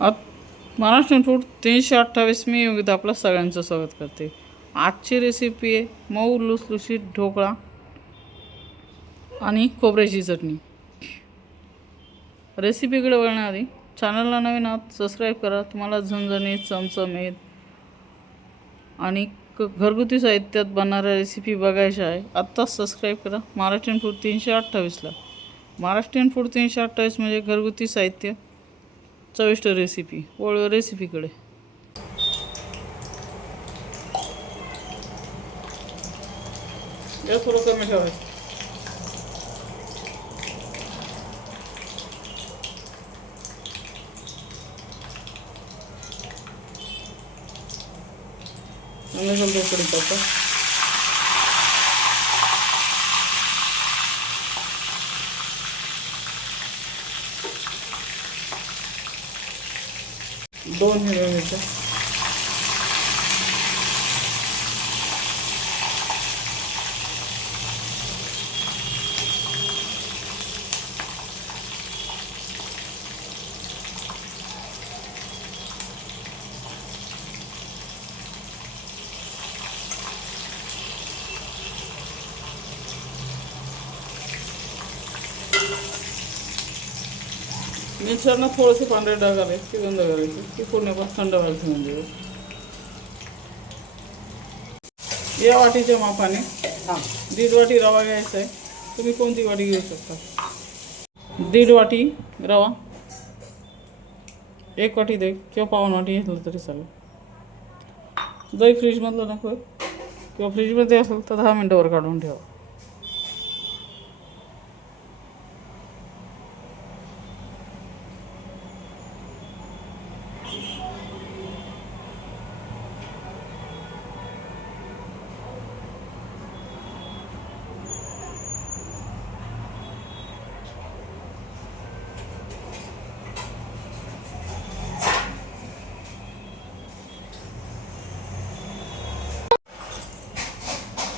Maharashtrian food 328 मी योगिता आपलं सगळ्यांचं स्वागत करते. आजची रेसिपी आहे मऊ लुसलुशीत ढोकळा आणि खोबऱ्याची चटणी. रेसिपीकडे वळण्याआधी चॅनलला नवीन आहात सबस्क्राईब करा. तुम्हाला झणझणीत चमचमीत आणि घरगुती साहित्यात बनणाऱ्या रेसिपी बघायच्या आहे. आत्ताच सबस्क्राईब करा. महाराष्ट्रीयन फूड 328ला. महाराष्ट्रीयन फूड 328 म्हणजे घरगुती साहित्य, चविष्ट रेसिपी. वळूया रेसिपीकडे. गॅस थोडं कमी ठेवायचं. आणि समजा कढीपत्ता, दोन हिरव्या मिरच्या, मिरच्यांना थोडेसे पांढरे डाग आले की बंद करायचे, की पूर्ण थंड व्हायचं. म्हणजे या वाटीच्या मापाने 1.5 वाटी रवा घ्यायचा आहे. तुम्ही कोणती वाटी घेऊ शकता. 1.5 वाटी रवा, 1 वाटी दही किंवा पाऊण वाटी घेतलं तरी चालेल. दही फ्रीजमधलं नको किंवा फ्रीजमध्ये असेल तर 10 मिनटावर काढून ठेवा.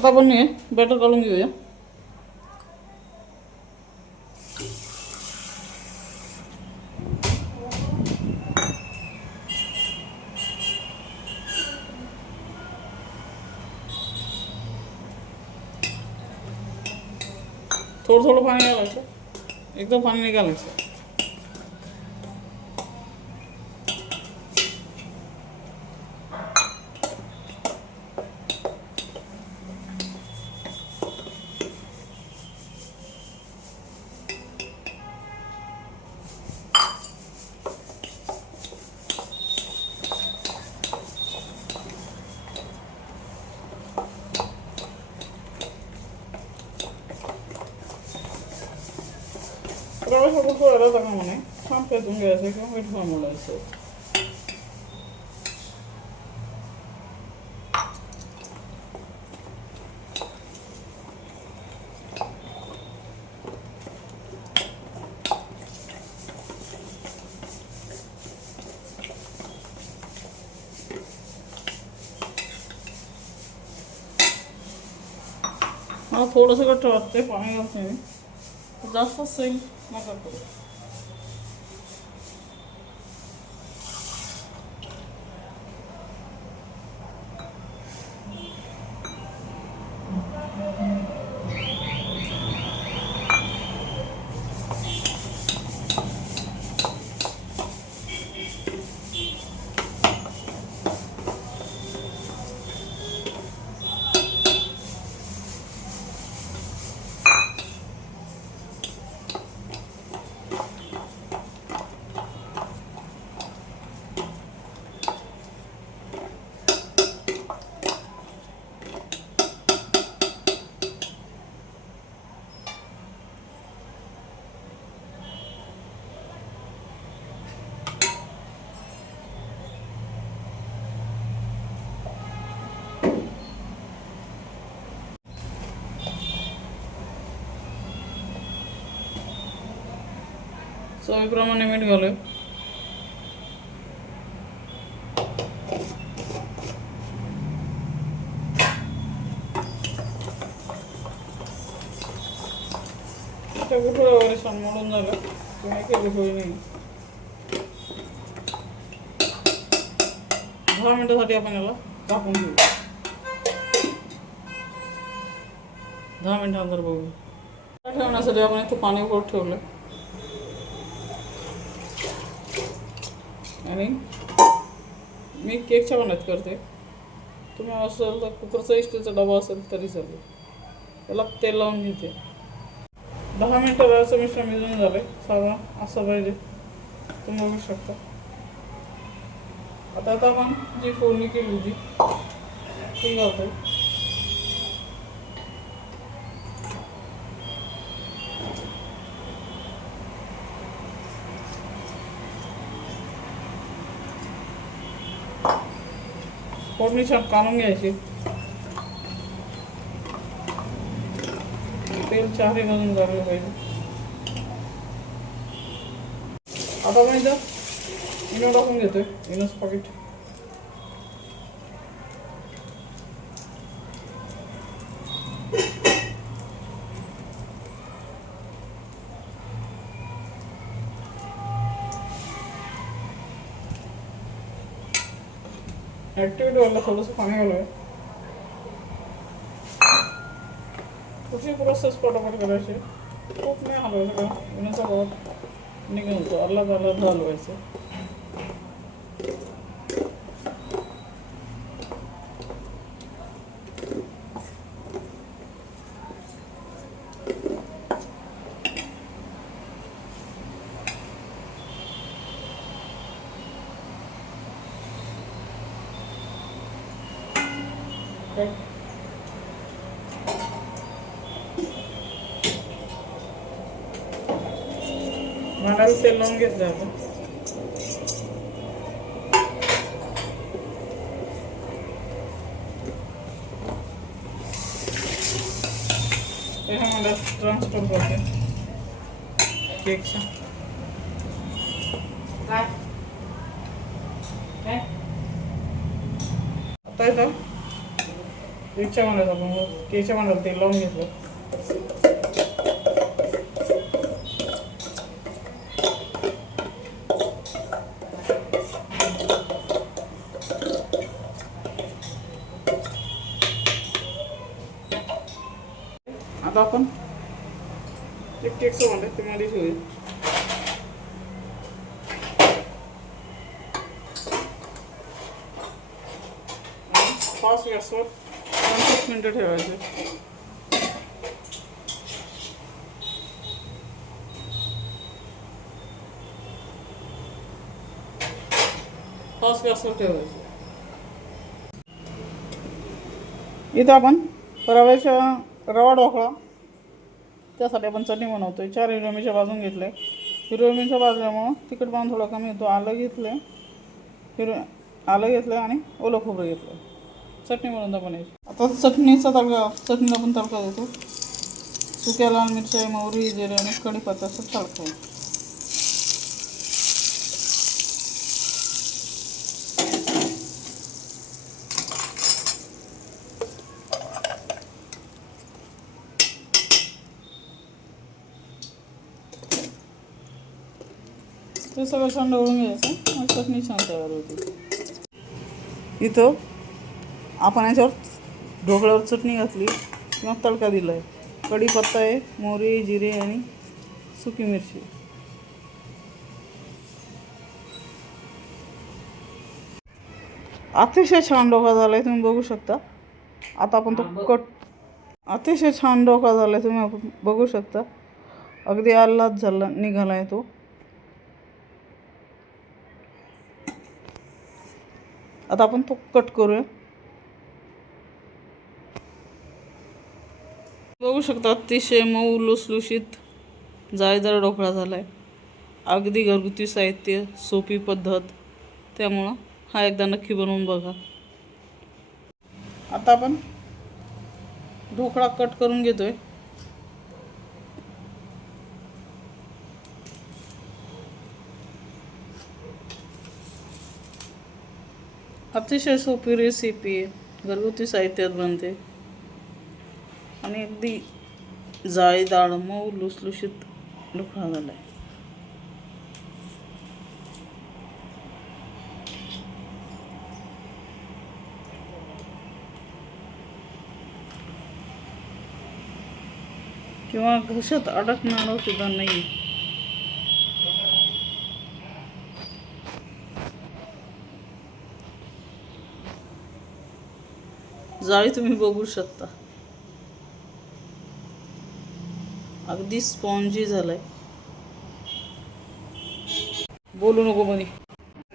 आता आपण हे बॅटर काढून घेऊया. थोडं थोडं पाणी घालायचं, एकदम पाणी नाही घालायचं. रव्यासोबत थोडा टाका म्हणे, छान पेटून घ्यायचं किंवा मीठ घालायचं. मला थोडंसं घट्ट वाटते, पाणी घालते मी. जास्त सैल नका करू. चवीप्रमाणे मीठ घालूया. त्या गुठळ्या वगैरे मोडून झालं किंवा काही गुठळी नाही. 10 मिनिटासाठी आपण याला झाकून घेऊ. 10 मिनिटानंतर बघू. ठेवण्यासाठी आपण इथं पाणी उकळत ठेवलं आणि मी केकच्या भांड्यात करते. तुम्ही असेल तर कुकरचा स्टीलचा डबा असेल तरी चालेल. त्याला तेल लावून घेते. 10 मिनिटं रव्याचं मिश्रण मिळून झालं साधारण असं पाहिजे, तुम्ही बघू शकता. आता आपण जी फोडणी केली होती ती घालतो. फोडणी छान काढून घ्यायची. तेल चारही बाजून झालं पाहिजे. आता आपण इथं इनो टाकून घेतोय. इनोच पॉकेट ॲक्टिव्हिटी व्हायला थोडंसं पाणी घालूया. कुठची प्रोसेस पटापट करायची, खूप नाही हलवायचं कारण इनोचा गवत निघून होतो. अलग अलग हलवायचं. भांड्याला तेल लावून घेतलं आपण. ह्या भांड्यात ट्रान्सफर करते केकच्या. आता इथं केकच्या भांड्यात आपण केकच्या भांड्याला तेल लावून घेतलं. आता आपण एक केकचं भांडं ते मध्ये ठेवूया. फास्ट गॅसवर 25 मिनिटं ठेवायचे. फास्ट गॅसवर ठेवायचे. इथं आपण रवा ढोकळा त्यासाठी आपण चटणी बनवतोय. 4 हिरव्या मिरच्या भाजून घेतल्या. हिरव्या मिरच्या भाजल्यामुळं तिखट पाहून थोडा कमी येतो. आलं घेतलं आणि ओलं खोबरं घेतलं. चटणी बनवून बनायची. आता चटणीला आपण तडका देतो. सुक्या लाल मिरच्या, मोहरी, जिरे आणि कढीपत्त्याचा तडका. ते सगळं छान ढवळून घ्यायचं. मग चटणी छान तयार होते. इथं आपण याच्यावर ढोकळ्यावर चटणी घातली किंवा तडका दिला आहे. कढीपत्ता आहे, मोहरी, जिरे आणि सुकी मिरची. अतिशय छान ढोकळा झाला आहे, तुम्ही बघू शकता. आता आपण तो अतिशय छान ढोकळा झाला आहे, तुम्ही बघू शकता. अगदी आल्लाद झाला निघाला आहे तो. आता आपण तो कट करूया. बघू शकता अतिशय मऊ लुसलुशीत जाळीदार ढोकळा झाला आहे. अगदी घरगुती साहित्य, सोपी पद्धत, त्यामुळं हा एकदा नक्की बनवून बघा. आता आपण ढोकळा कट करून घेतोय. अतिशय सोपी रेसिपी आहे, घरगुती साहित्यात बनते आणि अगदी जाळीदार मऊ लुसलुशीत ढोकळा झाला आहे. किंवा घशात अडकणारं सुद्धा नाही. जाळी तुम्ही बघू शकता, अगदी स्पॉन्जी झालाय. बोलू नको म्हणे.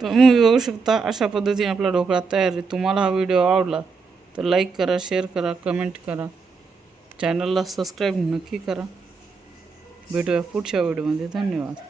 तुम्ही बघू शकता अशा पद्धतीने आपला ढोकळा तयार आहे. तुम्हाला हा व्हिडिओ आवडला तर लाईक करा, शेअर करा, कमेंट करा, चॅनलला सबस्क्राईब नक्की करा. भेटूया पुढच्या व्हिडिओमध्ये. धन्यवाद.